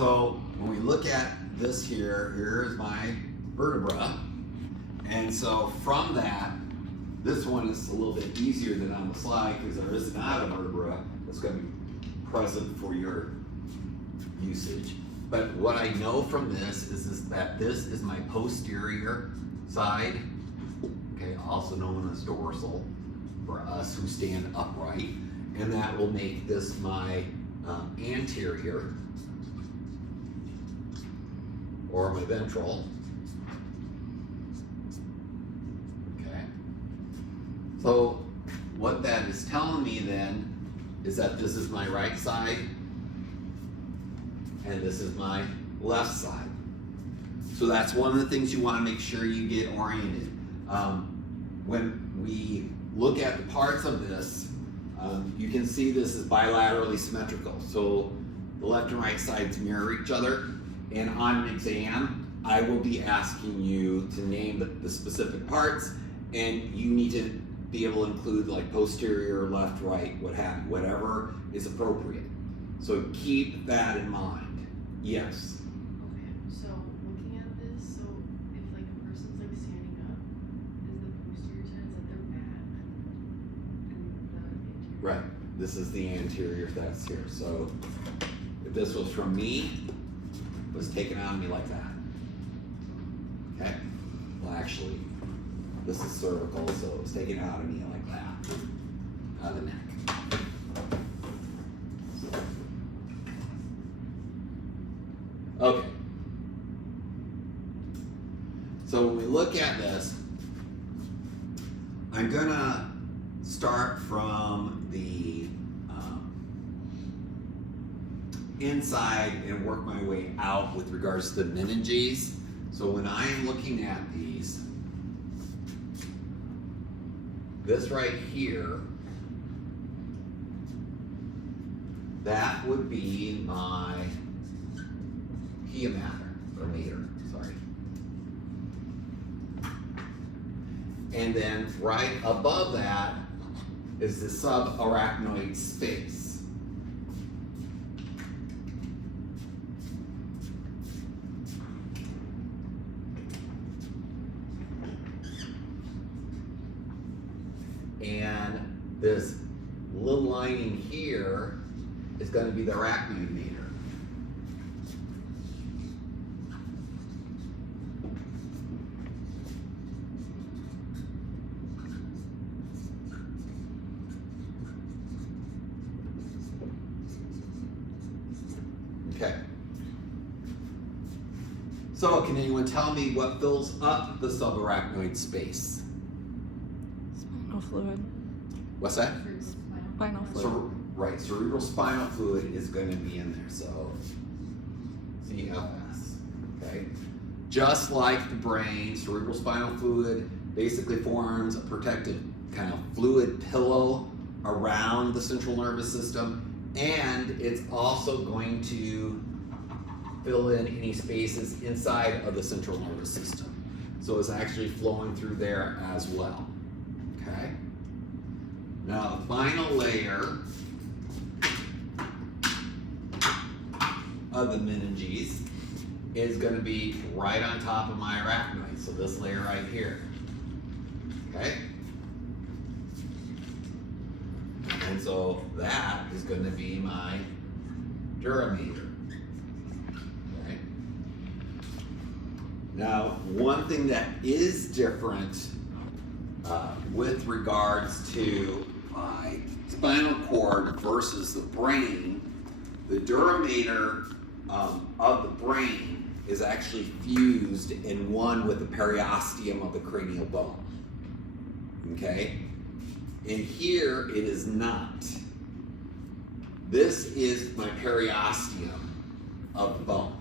So when we look at this here, here's my vertebra. And so from that, this one is a little bit easier than on the slide because there is not a vertebra that's going to be present for your usage. But what I know from this is that this is my posterior side, okay, also known as dorsal for us who stand upright, and that will make this my anterior or my ventral. Okay. So what that is telling me then is that this is my right side and this is my left side. So that's one of the things you want to make sure you get oriented. When we look at the parts of this, you can see this is bilaterally symmetrical. So the left and right sides mirror each other. And on an exam, I will be asking you to name the specific parts, and you need to be able to include like posterior, left, right, what have you, whatever is appropriate. So keep that in mind. Yes. Okay, so looking at this, so if like a person's like standing up, is the posterior side, is that their back? And the anterior? Right. This is the anterior that's here. So if this was from me, it was taken out of me like that. Okay? Well, actually, this is cervical, so it was taken out of me like that. Out of the neck. Okay. So when we look at this, I'm gonna start from the inside and work my way out with regards to the meninges. So when I'm looking at these, this right here, that would be my pia mater, sorry. And then right above that is the subarachnoid space. And this little lining here is going to be the arachnoid mater. Okay. So can anyone tell me what fills up the subarachnoid space? Spinal fluid. What's that? Spinal fluid. Right, cerebral spinal fluid is going to be in there, so CFS, okay? Just like the brain, cerebral spinal fluid basically forms a protective kind of fluid pillow around the central nervous system, and it's also going to fill in any spaces inside of the central nervous system. So it's actually flowing through there as well, okay? Now the final layer of the meninges is going to be right on top of my arachnoid, so this layer right here, okay? And so that is going to be my dura mater. Okay? Now, one thing that is different with regards to my spinal cord versus the brain, the dura mater of the brain is actually fused in one with the periosteum of the cranial bone. Okay? And here it is not. This is my periosteum of the bone.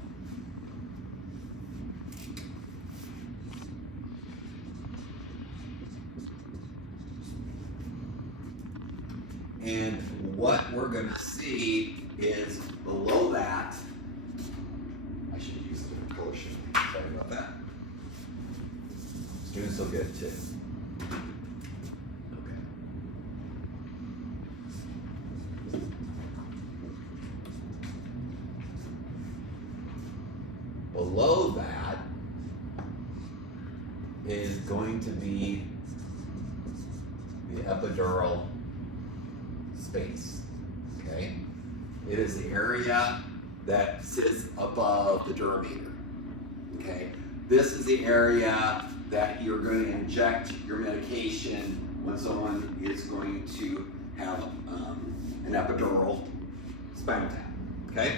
And what we're going to see is below that, I should use a different color sheet. Sorry about that. It's doing so good too. Okay. below that is going to be the epidural space, okay? It is the area that sits above the durameter, okay? This is the area that you're going to inject your medication when someone is going to have an epidural spinal tap, okay?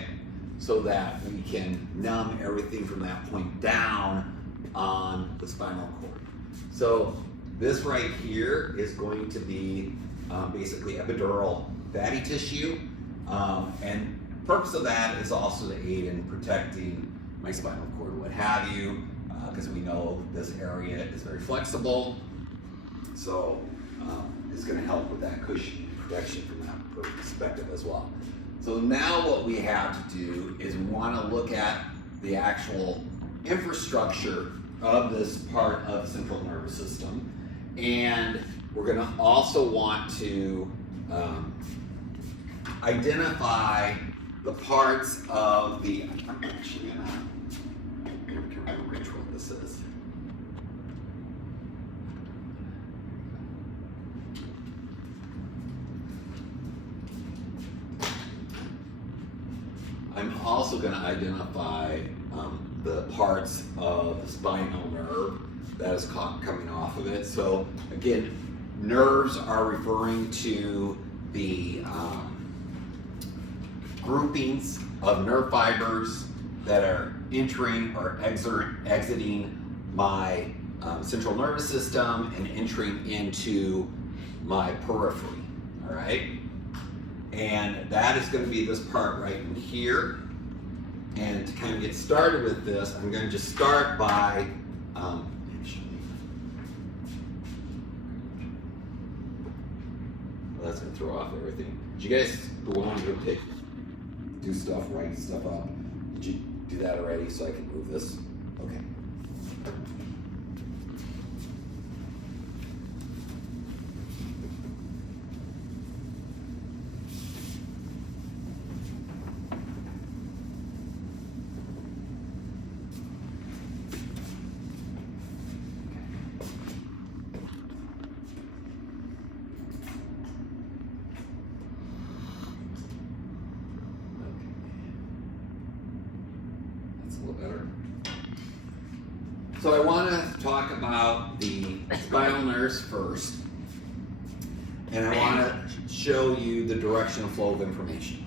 So that we can numb everything from that point down on the spinal cord. So this right here is going to be basically epidural fatty tissue, and the purpose of that is also to aid in protecting my spinal cord, what have you, because we know this area is very flexible, so it's going to help with that cushion protection from that perspective as well. So now what we have to do is we want to look at the actual infrastructure of this part of the central nervous system, and we're going to also want to identify the parts of the, I'm actually going to remember which one this is. I'm also going to identify the parts of the spinal nerve that is coming off of it. So again, nerves are referring to the groupings of nerve fibers that are entering or exiting my central nervous system and entering into my periphery, all right? And that is going to be this part right in here. And to kind of get started with this, I'm going to just start by well, that's going to throw off everything. Did you guys go on to do stuff, write stuff up? Did you do that already so I can move this? Okay. Better. So I want to talk about the spinal nerves first, and I want to show you the directional flow of information.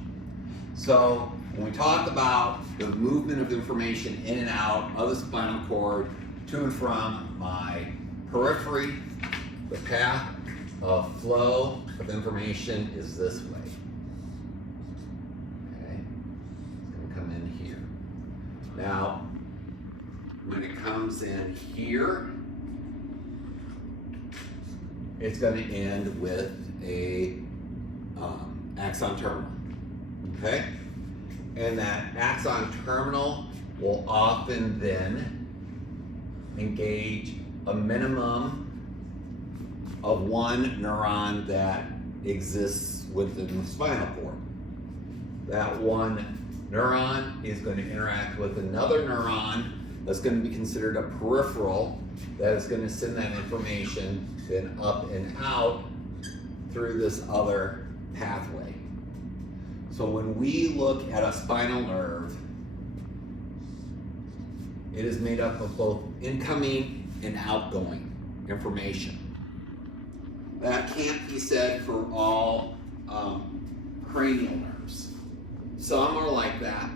So when we talk about the movement of information in and out of the spinal cord to and from my periphery, the path of flow of information is this way. Okay, it's going to come in here. Now, when it comes in here, it's going to end with a axon terminal, okay? And that axon terminal will often then engage a minimum of one neuron that exists within the spinal cord. That one neuron is going to interact with another neuron that's going to be considered a peripheral that is going to send that information then up and out through this other pathway. So when we look at a spinal nerve, it is made up of both incoming and outgoing information. That can't be said for all cranial nerves. Some are like that.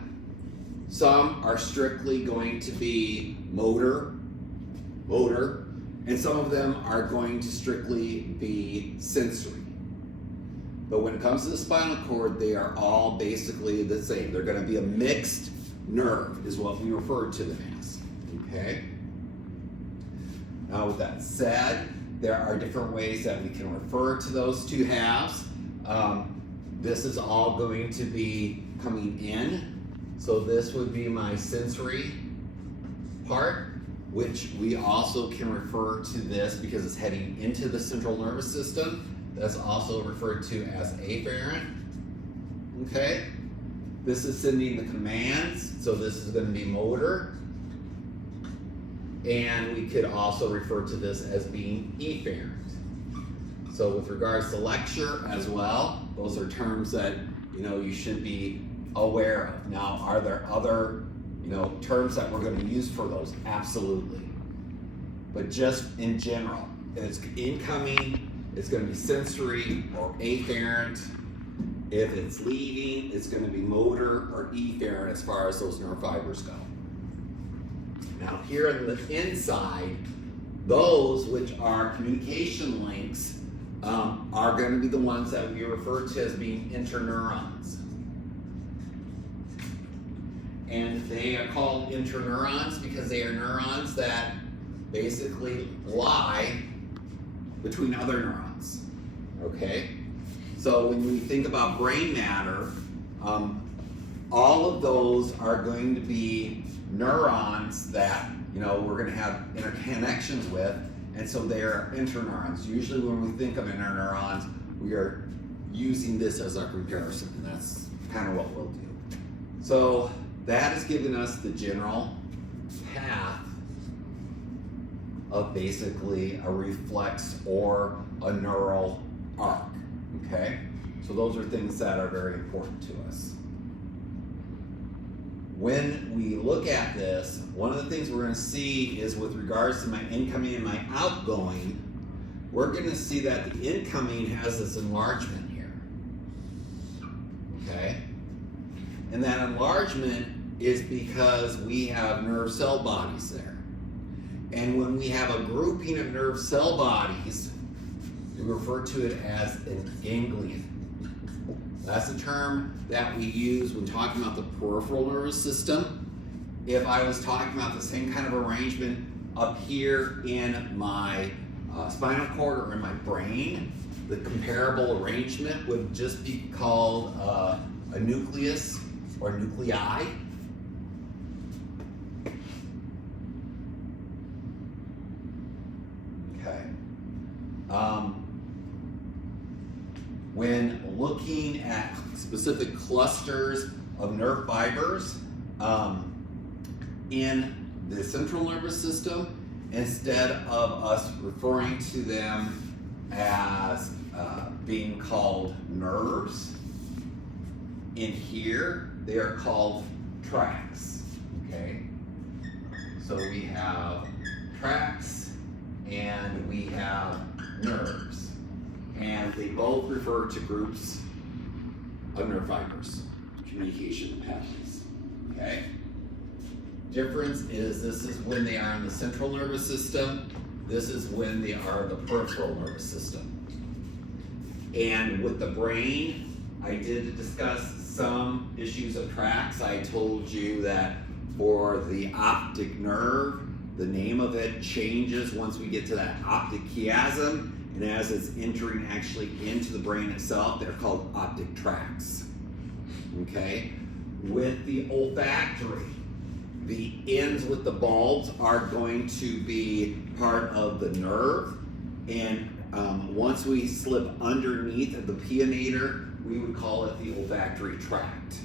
Some are strictly going to be motor, and some of them are going to strictly be sensory. But when it comes to the spinal cord, they are all basically the same. They're going to be a mixed nerve, is what we refer to them as. Okay? Now, with that said, there are different ways that we can refer to those two halves. This is all going to be coming in. So this would be my sensory part, which we also can refer to this because it's heading into the central nervous system. That's also referred to as afferent. Okay? This is sending the commands, so this is going to be motor. And we could also refer to this as being efferent. So with regards to lecture as well, those are terms that you should be aware of. Now, are there other terms that we're going to use for those? Absolutely. But just in general, if it's incoming, it's going to be sensory or afferent. If it's leaving, it's going to be motor or efferent as far as those nerve fibers go. Now here on the inside, those which are communication links are going to be the ones that we refer to as being interneurons. And they are called interneurons because they are neurons that basically lie between other neurons. Okay? So when we think about brain matter, all of those are going to be neurons that we're going to have interconnections with, and so they are interneurons. Usually when we think of interneurons, we are using this as our comparison, and that's kind of what we'll do. So that is giving us the general path of basically a reflex or a neural arc. Okay? So those are things that are very important to us. When we look at this, one of the things we're going to see is with regards to my incoming and my outgoing, we're going to see that the incoming has this enlargement here. Okay? And that enlargement is because we have nerve cell bodies there. And when we have a grouping of nerve cell bodies, we refer to it as a ganglion. That's a term that we use when talking about the peripheral nervous system. If I was talking about the same kind of arrangement up here in my spinal cord or in my brain, the comparable arrangement would just be called a nucleus or nuclei. Okay. When looking at specific clusters of nerve fibers in the central nervous system, instead of us referring to them as being called nerves, in here they are called tracts. Okay, so we have tracts and we have nerves, and they both refer to groups of nerve fibers, communication pathways. Okay, difference is this is when they are in the central nervous system, this is when they are in the peripheral nervous system. And with the brain, I did discuss some issues of tracts. I told you that for the optic nerve, the name of it changes once we get to that optic chiasm, and as it's entering actually into the brain itself, they're called optic tracts. Okay? With the olfactory, the ends with the bulbs are going to be part of the nerve, and once we slip underneath of the pianator, we would call it the olfactory tract.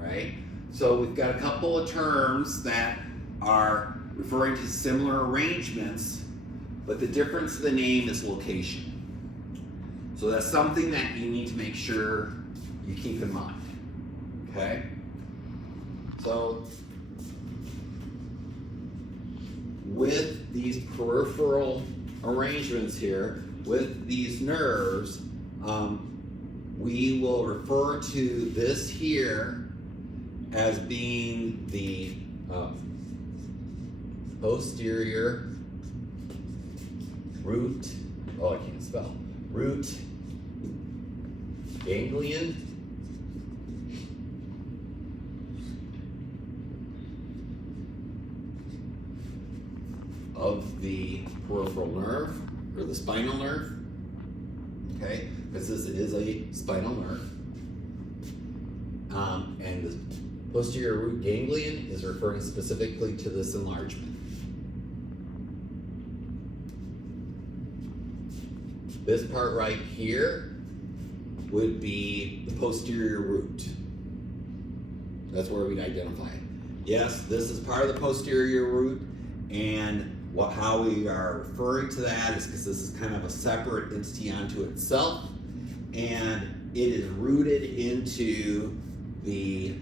Right? So we've got a couple of terms that are referring to similar arrangements, but the difference in the name is location. So that's something that you need to make sure you keep in mind. Okay? So with these peripheral arrangements here, with these nerves, we will refer to this here as being the posterior root, I can't spell, root ganglion of the peripheral nerve, or the spinal nerve, okay, because this is a spinal nerve. And the posterior root ganglion is referring specifically to this enlargement. This part right here would be the posterior root. That's where we'd identify it. Yes, this is part of the posterior root, And how we are referring to that is because this is kind of a separate entity unto itself, and it is rooted into the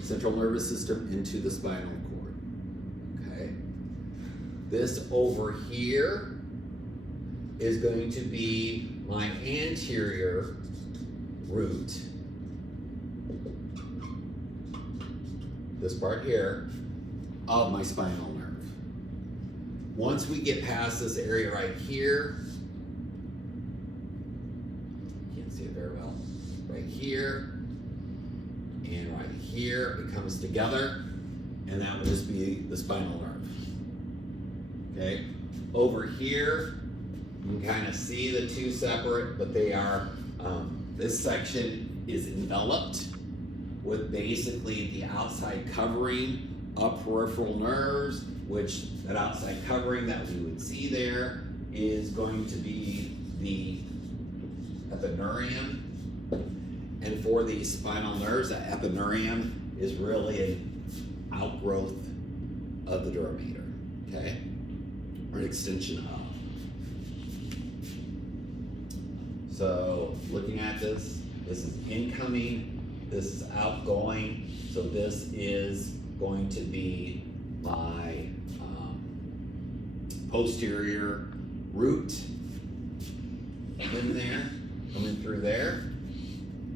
central nervous system, into the spinal cord. Okay. This over here is going to be my anterior root. This part here of my spinal nerve. Once we get past this area right here, can't see it very well, right here and right here, it comes together, and that would just be the spinal nerve. Okay, over here, you can kind of see the two separate, but they are, this section is enveloped with basically the outside covering of peripheral nerves, which that outside covering that we would see there is going to be the epineurum. And for the spinal nerves, that epineurum is really an outgrowth of the dura mater, okay? Or an extension of. So looking at this is incoming, this is outgoing, so this is going to be my posterior root in there, coming through there.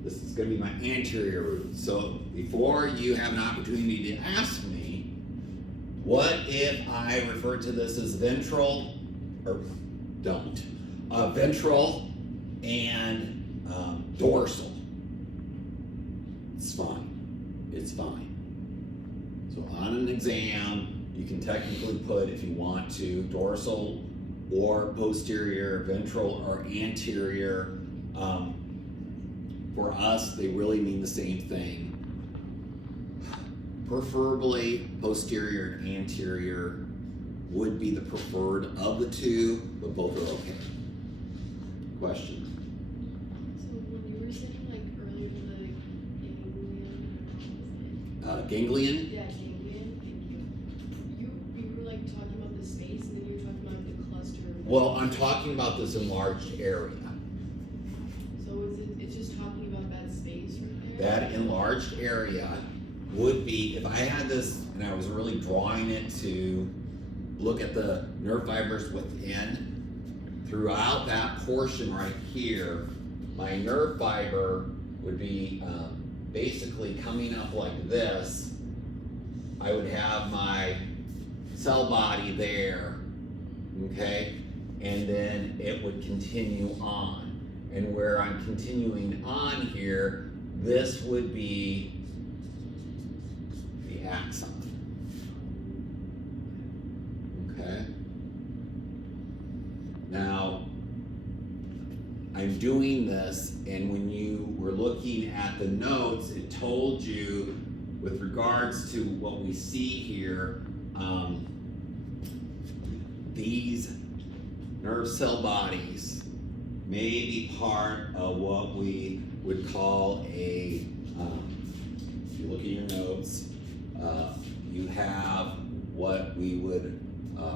This is going to be my anterior root. So before you have an opportunity to ask me, what if I refer to this as ventral, or don't, ventral and dorsal? It's fine. It's fine. So on an exam, you can technically put, if you want to, dorsal or posterior, ventral or anterior. For us, they really mean the same thing. Preferably, posterior and anterior would be the preferred of the two, but both are okay. Question? So when you were saying like earlier the ganglion, Ganglion? yeah, ganglion, thank you. You were like talking about the space, and then you were talking about the cluster. Well, I'm talking about this enlarged area. So it's just talking about that space right there? That enlarged area would be, if I had this and I was really drawing it to look at the nerve fibers within, throughout that portion right here, my nerve fiber would be basically coming up like this. I would have my cell body there, okay? And then it would continue on. And where I'm continuing on here, this would be the axon. Okay? Now, I'm doing this, and when you were looking at the notes, it told you with regards to what we see here, these nerve cell bodies may be part of what we would call a, if you look at your notes, you have what we would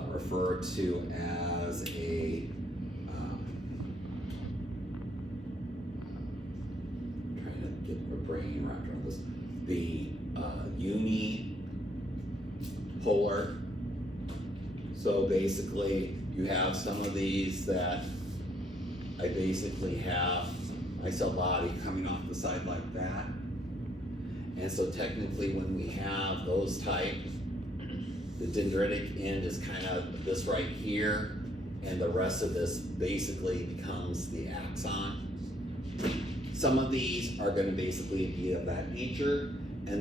refer to as a, trying to get my brain wrapped around this, the unipolar. So basically, you have some of these that I basically have my cell body coming off the side like that. And so technically when we have those type, the dendritic end is kind of this right here, and the rest of this basically becomes the axon. Some of these are going to basically be of that nature,